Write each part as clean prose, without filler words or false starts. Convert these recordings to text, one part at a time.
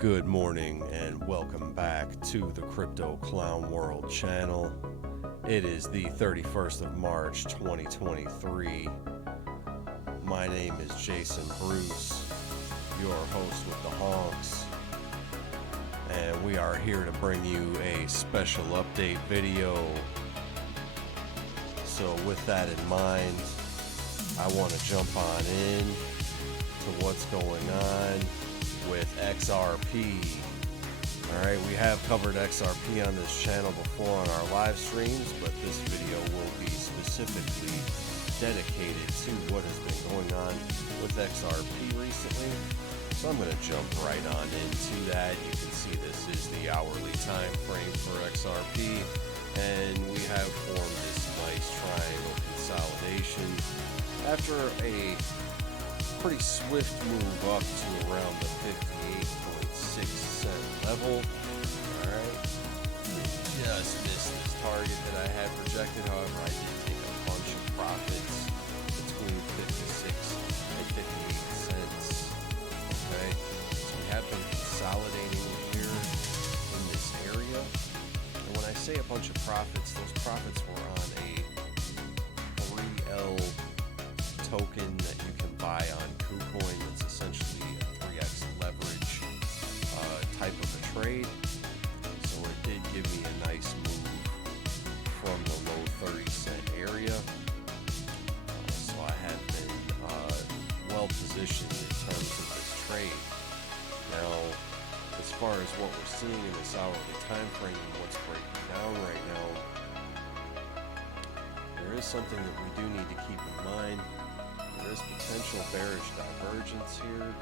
Good morning and welcome back to the Crypto Clown World channel. It is the 31st of March 2023. My name is Jason Bruce, your host with the honks, and we are here to bring you a special update video. So with that in mind, I want to jump on in to what's going on with XRP. Alright, we have covered XRP on this channel before on our live streams, but this video will be specifically dedicated to what has been going on with XRP recently. So I'm going to jump right on into that. You can see this is the hourly time frame for XRP, and we have formed this nice triangle consolidation after a pretty swift move up to around the 58.6 cent level. Alright, just missed this target that I had projected. However, I did take a bunch of profits between 56 and 58 cents. Okay, so we have been consolidating here in this area, and when I say a bunch of profits, those profits were on a 3L token that you can buy on KuCoin. That's essentially a 3x leverage type of a trade. So it did give me a nice move from the low 30-cent area. So I have been well positioned in terms of this trade. Now, as far as what we're seeing in this hourly time frame and what's breaking down right now, there is something that we do need to keep in mind. There is potential bearish divergence here.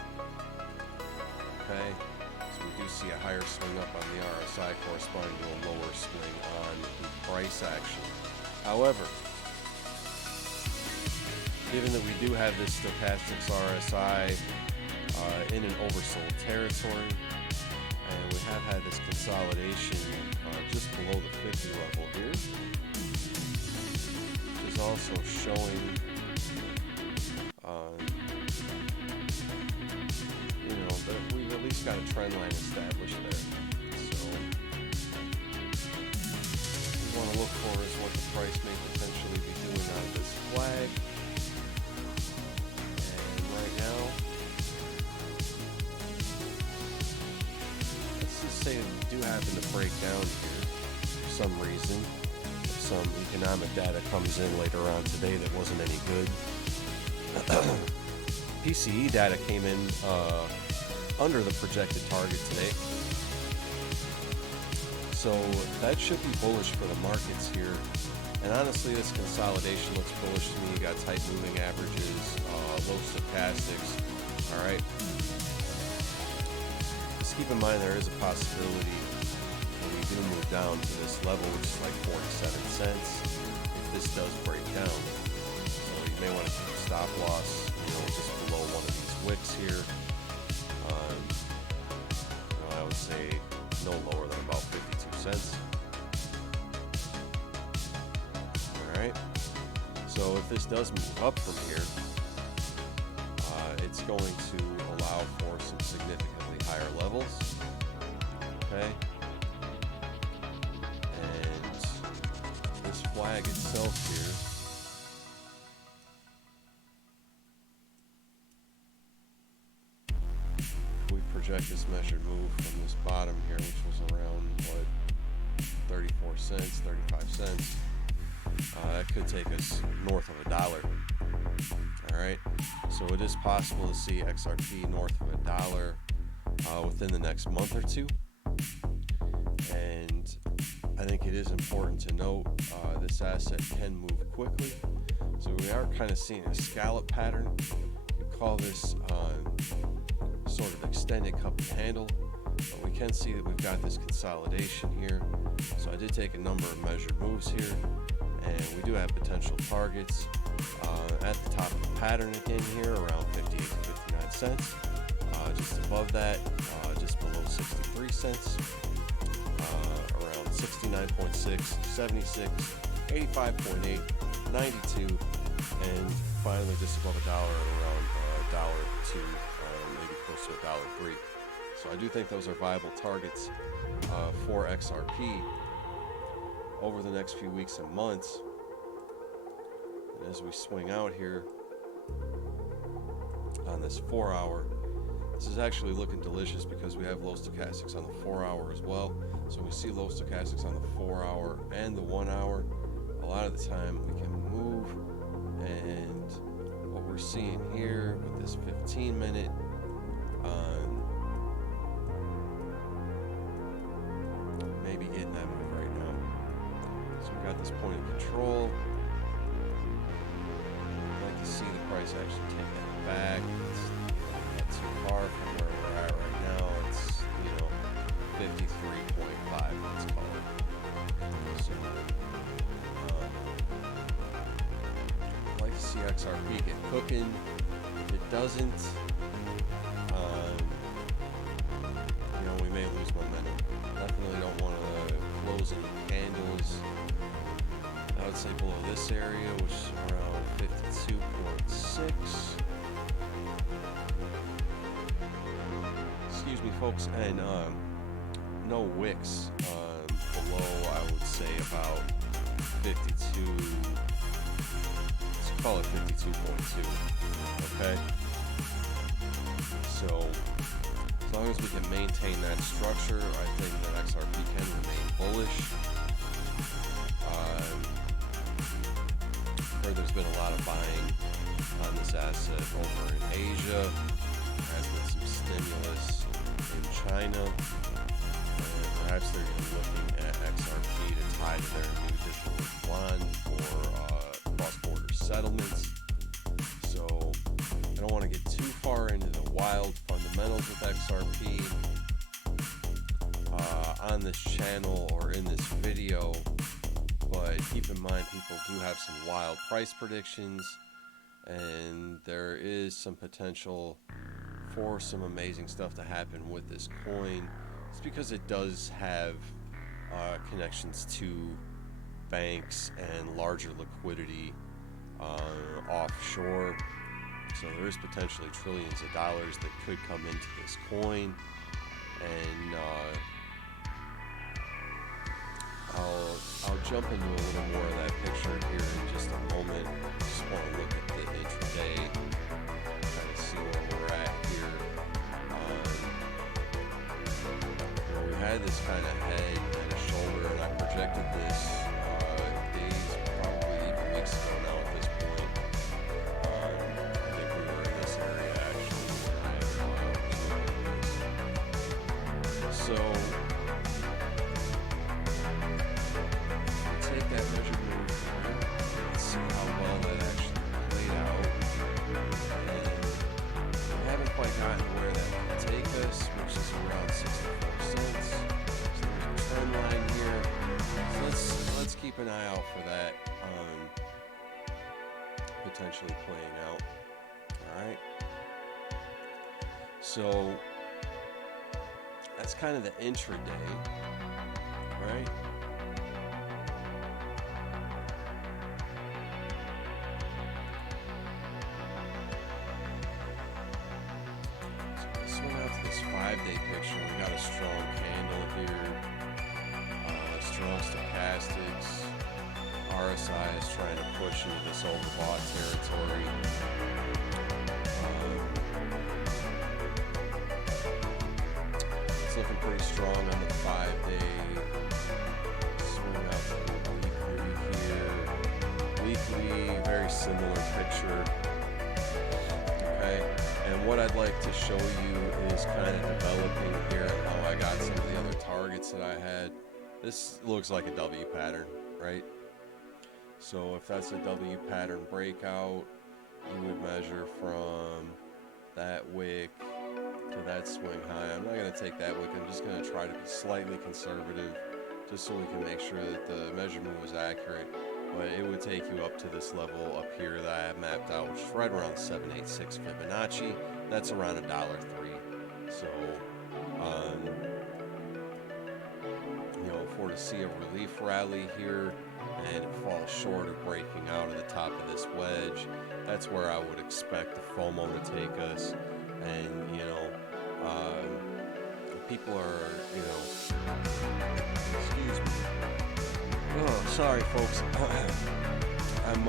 Okay, so we do see a higher swing up on the RSI corresponding to a lower swing on the price action. However, given that we do have this stochastics RSI in an oversold territory, and we have had this consolidation just below the 50 level here, which is also showing but we've at least got a trend line established there. So what we want to look for is what the price may potentially be doing on this flag. And right now, let's just say that we do happen to break down here for some reason. If some economic data comes in later on today that wasn't any good. PCE data came in under the projected target today, so that should be bullish for the markets here. And honestly, this consolidation looks bullish to me. You got tight moving averages, low stochastics. All right, just keep in mind there is a possibility when we do move down to this level, which is like 47 cents, if this does break down. So you may want to keep a stop loss, just below one of these wicks here. I would say no lower than about 52 cents. Alright, so if this does move up from here, it's going to allow for some significantly higher levels. Okay, and this flag itself here, project this measured move from this bottom here, which was around 34 cents, 35 cents. That could take us north of $1. All right, so it is possible to see XRP north of $1 within the next month or two. And I think it is important to note this asset can move quickly. So we are kind of seeing a scallop pattern. You call this sort of extended cup and handle, but we can see that we've got this consolidation here. So I did take a number of measured moves here, and we do have potential targets at the top of the pattern again here, around 58 to 59 cents. Just above that, just below 63 cents, around 69.6, 76, 85.8, 92, and finally just above $1 at around $1.02, maybe close to $1.03. So I do think those are viable targets for XRP over the next few weeks and months. And as we swing out here on this 4 hour, this is actually looking delicious because we have low stochastics on the 4 hour as well. So we see low stochastics on the 4 hour and the 1 hour. A lot of the time we can move, and what we're seeing here with this 15-minute maybe getting that move right now. So we got this point of control. I'd like to see the price actually take that back. It's not too far from where we're at right now. It's 53.5, let's call it. So I'd like to see XRP get cooking. If it doesn't, we may lose momentum. Definitely don't want to close any candles. I would say below this area, which is around 52.6. Excuse me, folks, and no wicks below. I would say about 52. Let's call it 52.2. Okay. So as long as we can maintain that structure, I think that XRP can remain bullish. Heard there's been a lot of buying on this asset over in Asia. There has been some stimulus in China. And perhaps they're even looking at XRP to tie to their new digital yuan for cross-border settlements. So I don't want to get too far into the wild fundamentals with XRP on this channel or in this video, but keep in mind people do have some wild price predictions, and there is some potential for some amazing stuff to happen with this coin. It's because it does have connections to banks and larger liquidity offshore. So there is potentially trillions of dollars that could come into this coin, and I'll jump into a little more of that picture here in just a moment. Just want to look at the intraday, kind of see where we're at here. We had this kind of head and a shoulder, and I projected this days, probably even weeks ago now at this point. I think we were in this area actually when so take that measured move here and see how well that actually played out. And we haven't quite gotten where that can take us, which is around 64 cents. So there's a trend line here. So let's keep an eye out for that potentially playing out. Alright. So that's kind of the intraday, right? Swing out to this 5-day picture. We got a strong candle here, strong stochastics. RSI is trying to push into this overbought territory. It's looking pretty strong on the 5-day. Swing out to the weekly here. Weekly, very similar picture. Okay, and what I'd like to show you is kind of developing here and how I got some of the other targets that I had. This looks like a W pattern, right? So if that's a W pattern breakout, you would measure from that wick to that swing high. I'm not going to take that wick. I'm just going to try to be slightly conservative just so we can make sure that the measurement was accurate. But it would take you up to this level up here that I have mapped out, which is right around 786 Fibonacci. That's around $1.03. So, if we're to see a relief rally here and it falls short of breaking out of the top of this wedge, that's where I would expect the FOMO to take us. And people are, excuse me. Oh, sorry, folks. I'm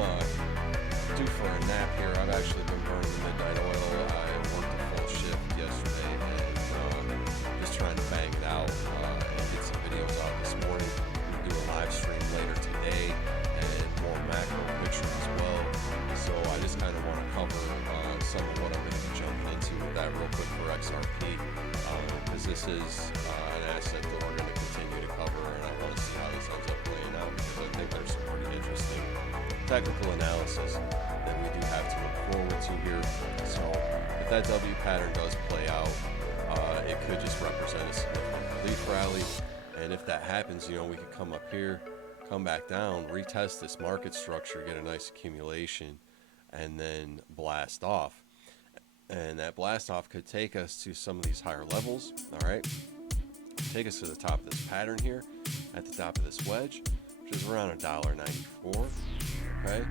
due for a nap here. I've actually been burning the midnight oil. I worked a full shift yesterday and just trying to bang it out and get some videos out this morning. I'm going to do a live stream later today and more macro pictures as well. So I just kind of want to cover some of what I'm going to be jumping into with that real quick for XRP because this is an asset that we're going to continue to cover, and I want to see how this ends up playing out because I think there's some pretty interesting technical analysis that we do have to look forward to here. So if that W pattern does play out, it could just represent a significant leaf rally, and if that happens, we could come up here, come back down, retest this market structure, get a nice accumulation, and then blast off. And that blast off could take us to some of these higher levels. All right, take us to the top of this pattern here at the top of this wedge, which is around $1.94. Okay,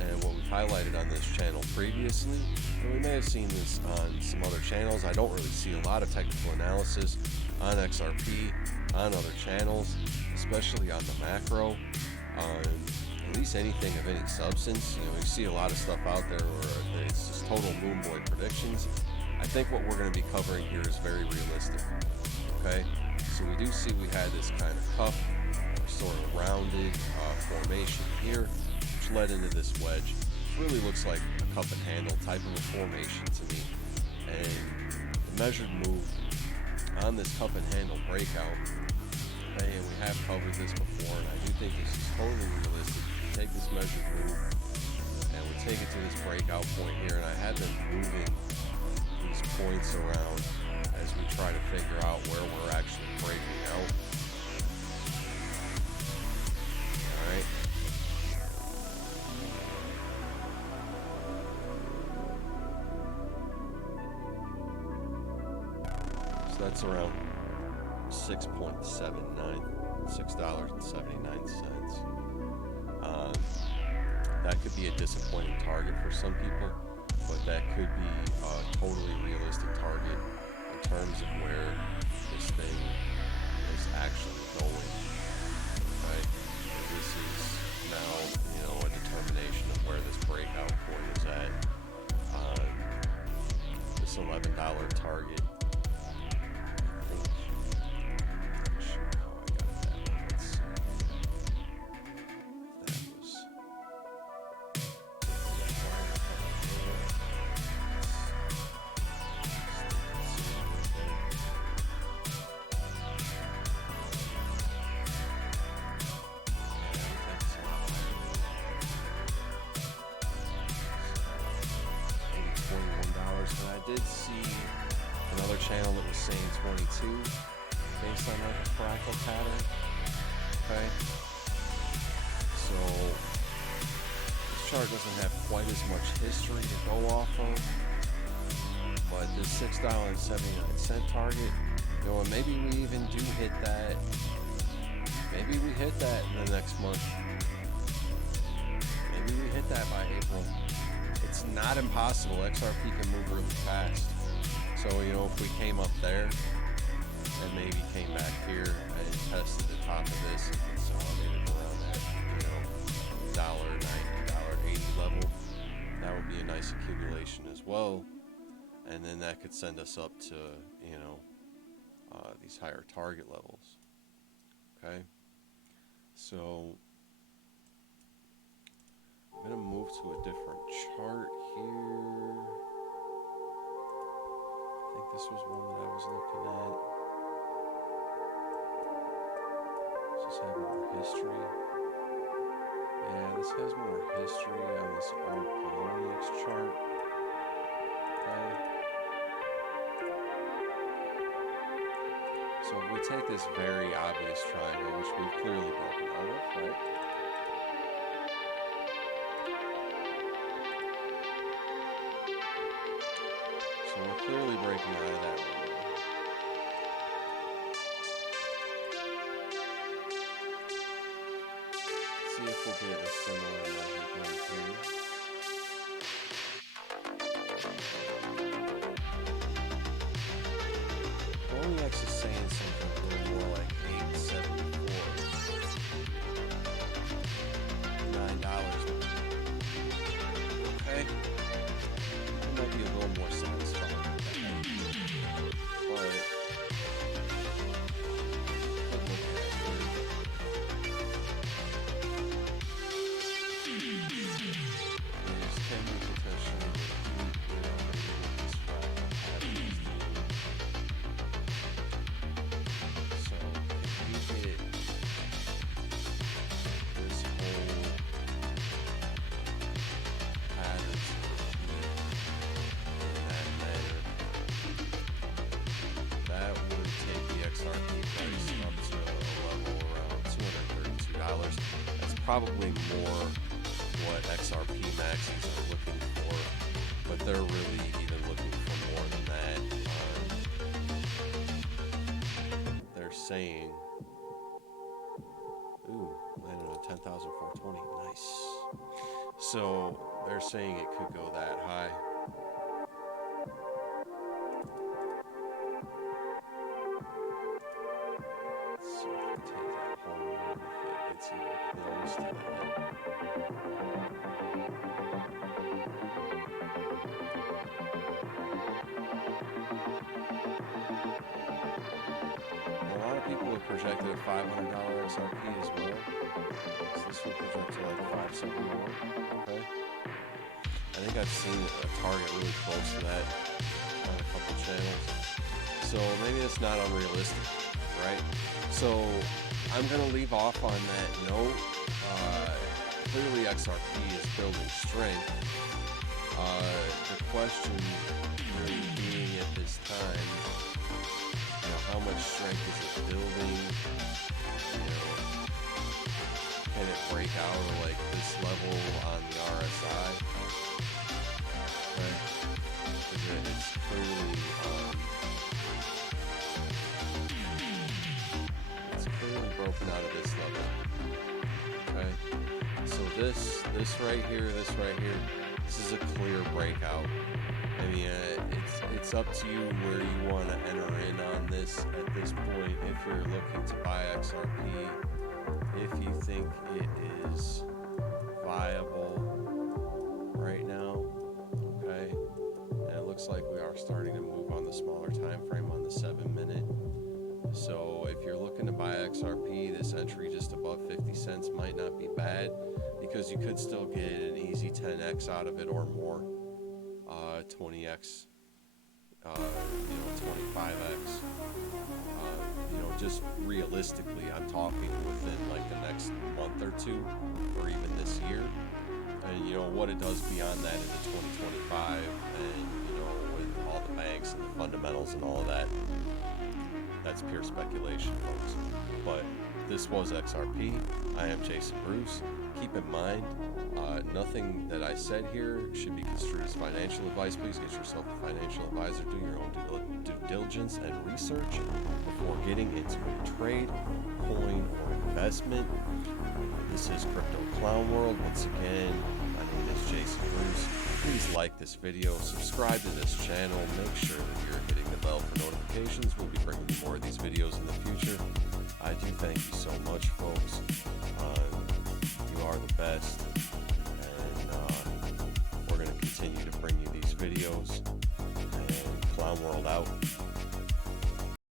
and what we've highlighted on this channel previously, and we may have seen this on some other channels. I don't really see a lot of technical analysis on XRP on other channels, especially on the macro, on at least anything of any substance. We see a lot of stuff out there where it's just total moon boy predictions. I think what we're going to be covering here is very realistic. Okay, so we do see we had this kind of cup, sort of rounded formation here, which led into this wedge. It really looks like a cup and handle type of a formation to me. And the measured move on this cup and handle breakout, okay, and we have covered this before, and I do think this is totally realistic. We take this measured move and we take it to this breakout point here, and I have been moving these points around as we try to figure out where we're actually breaking out. Alright. So that's around $6.79. That could be a disappointing target for some people, but that could be a totally realistic target in terms of where this thing is actually going. Right? And this is now, a determination of where this breakout point is at. This $11 target. I did see another channel that was saying 22 based on like a fractal pattern. Okay, so this chart doesn't have quite as much history to go off of, but this $6.79 target, and maybe we even do hit that. Maybe we hit that in the next month. Maybe we hit that by April. It's not impossible. XRP can move really fast. So, if we came up there and maybe came back here and tested the top of this and consolidated around that, $1.90, $1.80 level, that would be a nice accumulation as well. And then that could send us up to, these higher target levels. Okay. So I'm going to move to a different chart here. I think this was one that I was looking at. Does this have more history? Yeah, this has more history on this old Poloniex chart. Okay. So if we take this very obvious triangle, which we've clearly broken out of, right? So we're clearly breaking out of that one. Let's see if we'll get a similar measurement here. Max is saying something a little more like $8.74. $9. Okay. It might be a little more satisfying. But can we potentially so if you get this whole attitude in that manner, that would take the XRP price up to a level around $232. That's probably more what XRP maxis are looking for, but they're really even looking for more than that. They're saying, ooh, landed on 10,420, nice. So they're saying it could go that high. Let's see if we take that whole move, if it gets even close to that. A lot of people have projected a $500 XRP as well. So this will project to like 571. Okay. I think I've seen a target really close to that on a couple channels. So maybe it's not unrealistic, right? So I'm gonna leave off on that note. Clearly XRP is building strength. The question really being at this time, how much strength is it building? Can it break out of like this level on the RSI? Okay. It's clearly broken out of this level. Okay. So this right here, this is a clear breakout. I mean, it's up to you where you want to enter in on this at this point. If you're looking to buy XRP, if you think it is viable right now, okay. And it looks like we are starting to move on the smaller time frame on the 7-minute. So if you're looking to buy XRP, this entry just above 50 cents might not be bad, because you could still get an easy 10x out of it or more. 20x, 25x. Just realistically, I'm talking within like the next month or two, or even this year. And what it does beyond that into 2025, and with all the banks and the fundamentals and all of that, that's pure speculation, folks. But this was XRP. I am Jason Bruce. Keep in mind, nothing that I said here should be construed as financial advice. Please get yourself a financial advisor. Do your own due diligence and research before getting into a trade, coin, or investment. This is Crypto Clown World. Once again, my name is Jason Bruce. Please like this video, subscribe to this channel, make sure that you're hitting the bell for notifications. We'll be bringing you more of these videos in the future. I do thank you so much, folks. You are the best, and we're going to continue to bring you these videos. And Clown World out.